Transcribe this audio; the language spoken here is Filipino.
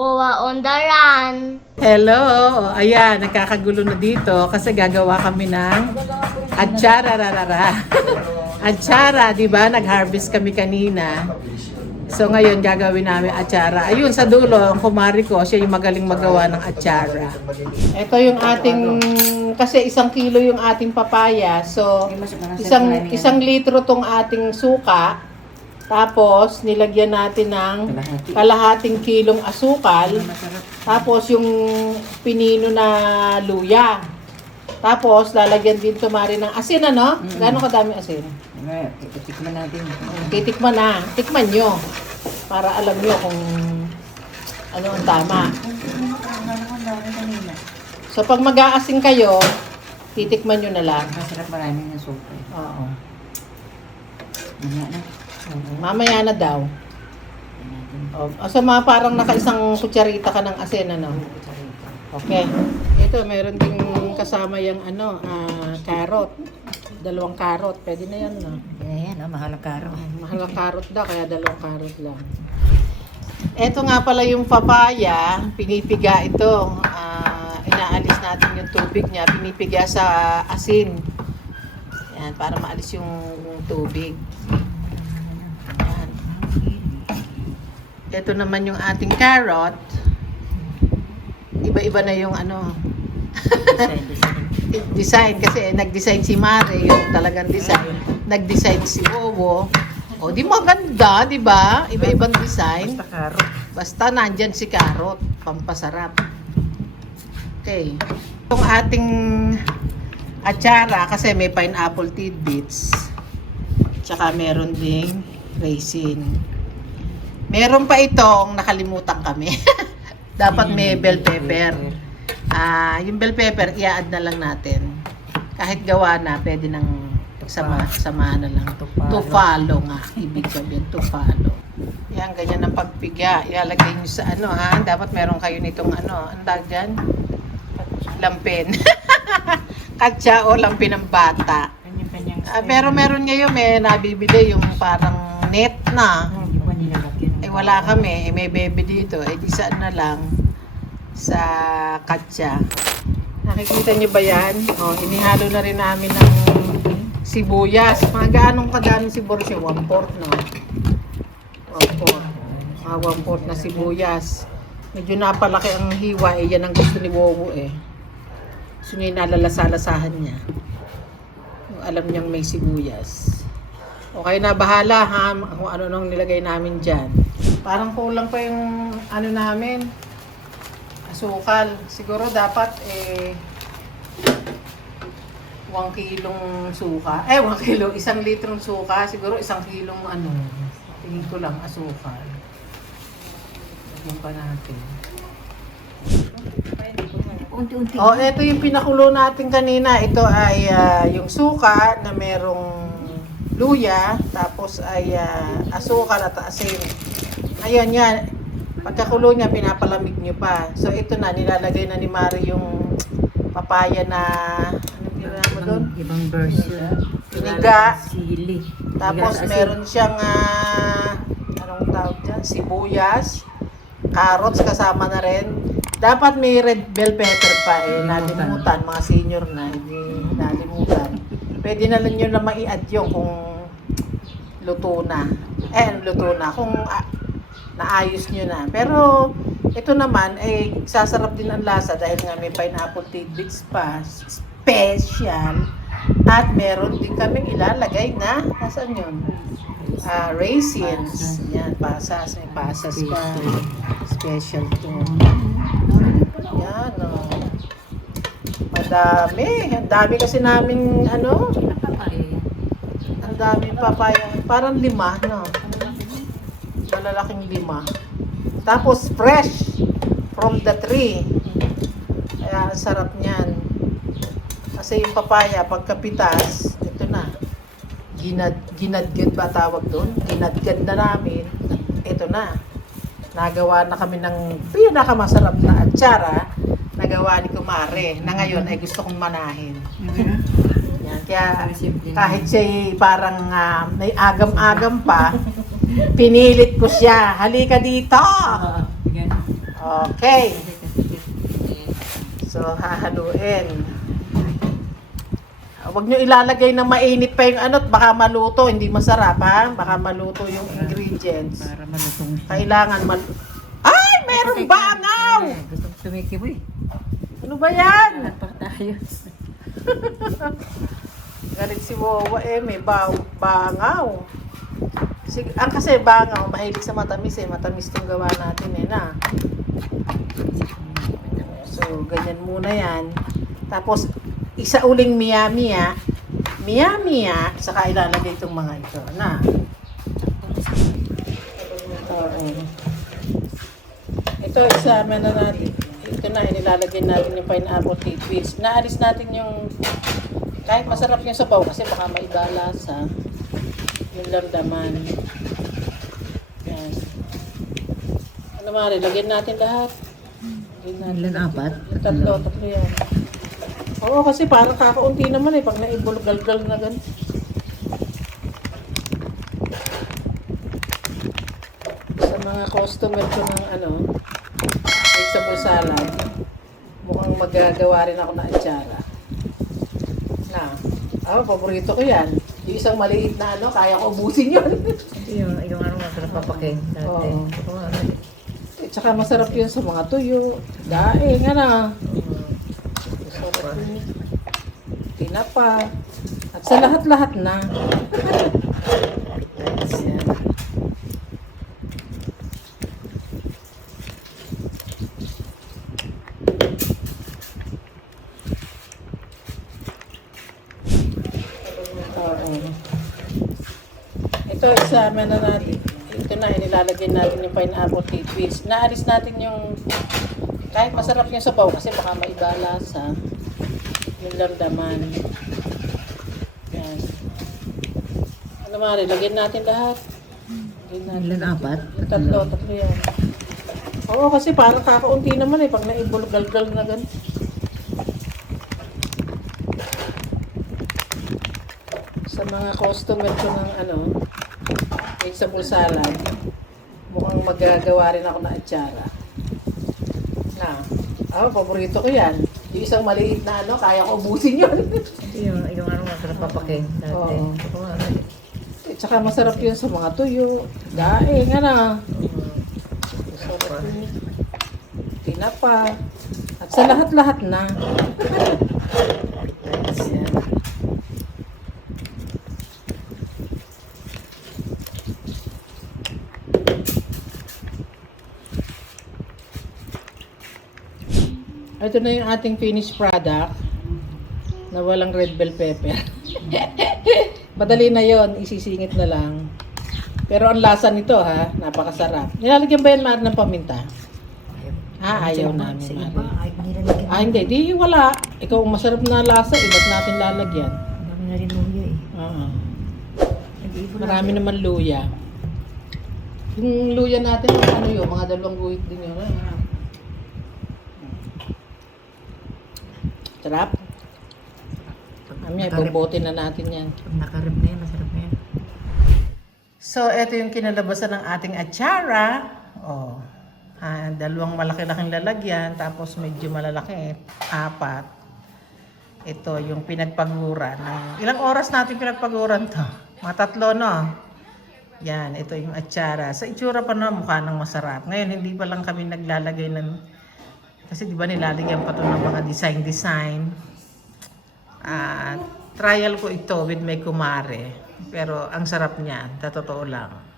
Boa on the run. Hello! Ayan, nagkakagulo na dito kasi gagawa kami ng atsara rarara. atsara, di ba? Nag-harvest kami kanina. So ngayon gagawin namin atsara. Ayun, sa dulo, ang kumari ko, siya yung magaling magawa ng atsara. Ito yung ating, kasi isang kilo yung ating papaya. So, isang, isang litro tong ating suka. Tapos, nilagyan natin ng kalahating kilong asukal. Tapos, yung pinino na luya. Tapos, lalagyan din tumari ng asin, ano? Gano'ng kadami asin? Tikman natin. Titikman na. Tikman nyo. Para alam nyo kung ano ang tama. So, pag mag-aasin kayo, titikman nyo na lang. Masarap marami ng sopa. eh. Oo. Mamaya na. Mamaya na daw. Tingnan natin. O, so, mga parang nakaisang kutsarita ka ng asin, ano? Okay. Ito, meron ding kasama yung ano, ah, carrot. Dalawang carrot. Pwede na yan, no? Ayan, oh, mahal ang karo. Mahal ang carrot daw, kaya dalawang carrot lang. Ito nga pala yung papaya, pinipiga ito. Ah, inaalis natin yung tubig niya, pinipiga sa asin. Yan, para maalis yung tubig. Yan. Ito naman yung ating carrot. Iba-iba na yung ano, Design, design. design kasi nag-design si Mare yung talagang design. Nag-design si Wowo o di maganda di ba? Iba-ibang design. Basta karo. basta nandyan si Carrot pampasarap. Okay. Itong ating atsara kasi may pineapple tidbits. Tsaka meron ding raisin meron pa itong nakalimutan kami dapat may bell pepper Ah, yung bell pepper, i-add na lang natin. Kahit gawa na, pwede nang sama, sama na lang. To follow. To follow nga. Ibig sabihin, to follow. Yan, ganyan ang pagpiga. Ilalagay nyo sa ano ha. Dapat meron kayo nitong ano. Ang tawag dyan? Lampin. Katsa o lampin ng bata. Kanya-kanyang Ah, pero meron ngayon, may nabibili yung parang net na. Hindi pa nilalagyan. Eh wala kami, eh, may baby dito. Eh di saan na lang sa katsa. Nakikita niyo ba yan? Oh, inihalo na rin namin ng sibuyas. Mga gaanong kadami sibuyas siya? One fourth, no? One fourth. Ah, one fourth na sibuyas. Medyo napalaki ang hiwa, eh. Yan ang gusto ni Wowo, eh. Gusto niya yung nalalasa-lasahan niya. Alam niyang may sibuyas. Okay na, bahala ha, kung ano nang nilagay namin dyan. Parang kulang pa yung ano namin, asukal. Siguro dapat eh, 1 kilong suka. Eh, 1 kilo, isang litrong suka. Siguro isang kilong ano, tingin ko lang, asukal. Lagyan pa natin. Unti-unti. Oh, ito yung pinakulo natin kanina. Ito ay ah, yung suka na merong luya, tapos ay ah, asukal at asin. Ayun yan. Pagkakulo niya, pinapalamig niyo pa. So ito na, nilalagay na ni Mari yung papaya na, ano ginagawa mo doon? Ibang, version. Piniga. Sili. Tapos Piniga meron siyang, ah, anong tawag dyan? Sibuyas, carrots kasama na rin. Dapat may red bell pepper pa eh. Nalimutan, mga senior na, hindi nalimutan. Pwede na lang yun na mai-add yung kung luto na. Eh, luto na. Kung ah, naayos nyo na. Pero, ito naman, eh, sasarap din ang lasa dahil nga may pineapple tidbits pa. Special. At meron din kaming ilalagay na, nasaan yun? Ah, raisins. Yan, pasas. May pasas pa. Special to. Yan, oh. Madami. Ang dami kasi namin, ano, ang dami papaya. Parang lima, no? Malalaking lima. Tapos fresh from the tree. Kaya ang sarap niyan. Kasi yung papaya, pagkapitas, ito na. Ginad, ginadgad ba tawag doon? Ginadgad na namin. Ito na. Nagawa na kami ng pinakamasarap na atsara nagawa ni Kumare na ngayon ay gusto kong manahin. Yan, kaya kahit siya parang ah, may agam-agam pa, pinilit ko siya. Halika dito! Okay. So, hahaluin. Ah, Huwag nyo ilalagay ng mainit pa yung ano, baka maluto, hindi masarap ha. Baka maluto yung ingredients. Para malutong siya. Kailangan mal... Ay! Meron bangaw! Eh, Gusto ko tumikibo eh. Ano ba yan? Tayo. Galit si Wawa eh, may ba bangaw. Sig ang kasi bangaw, mahilig sa matamis eh. Matamis tong gawa natin eh na. So, ganyan muna yan. Tapos, isa uling miya-miya. Miya-miya, saka ilalagay itong mga ito na. Oo. Ito, isama na natin. Ito na, inilalagay natin yung pineapple tidbits. Naalis natin yung, kahit masarap yung sabaw kasi baka maiba lasa. Yung lamdaman. Yan. Ano mali, lagyan natin lahat. Lagyan natin. Ilan, apat? Tatlo, tatlo yan. Oo, kasi parang kakaunti naman eh, pag naibulgal-gal na ganun. Sa mga customer ko ng ano, vegetable salad, mukhang magagawa rin ako na atsara. Na, ah, paborito ko yan. Yung isang maliit na ano, kaya ko ubusin yun. Yung, yung ano papakin dati. Oo. Oo, ano, At saka masarap yun sa mga tuyo, daing, ano. Masarap. Tinapa. At sa lahat-lahat na. Oo. Ito, isama na natin. Ito na, inilalagay natin yung pineapple tidbits. Naalis natin yung, kahit masarap yung sabaw kasi baka maiba lasa. Yung lamdaman. Yan. Ano mali, lagyan natin lahat. Lagyan natin. Ilan, apat? Yung tatlo, tatlo yan. Oo, kasi parang kakaunti naman eh, pag naibulgal-gal na gan. Sa mga customer ko ng ano, vegetable salad, mukhang magagawa rin ako na atsara. Na, ah, paborito ko yan. Yung isang maliit na ano, kaya ko ubusin yun. Yung, yung ano masarap papakin dati. Oo. Ano, At saka masarap yun sa mga tuyo, daing, ano. Masarap yun. Tinapa. At sa lahat-lahat na. Ayan. Ito na yung ating finished product na walang red bell pepper. Madali na yon, isisingit na lang. Pero ang lasa nito ha, napakasarap. Nilalagyan ba yan Mar, ng paminta? Ah, ayaw namin, ay nilalagyan. Ah, hindi. Di wala. Ikaw masarap na lasa, iba't natin lalagyan. Marami na rin luya eh. Oo. Nag-iiba na. Marami naman luya. Yung luya natin, ano yun, mga dalawang guhit din yun. ah. Sarap. Mamaya, Nakarib- bubutin na natin yan. Nakarib na yan, masarap na yan. So, ito yung kinalabasan ng ating atsara. Oh. Ah, dalawang malaki-laking lalagyan, tapos medyo malalaki, apat. Ito yung pinagpaguran. Ng, ilang oras natin pinagpaguran to? Mga tatlo, no? Yan, ito yung atsara. Sa itsura pa na mukha ng masarap. Ngayon, hindi pa lang kami naglalagay ng... Kasi di ba nilalagyan pa to ng mga design-design. Ah, trial ko ito with may kumare. Pero ang sarap niya, sa totoo lang.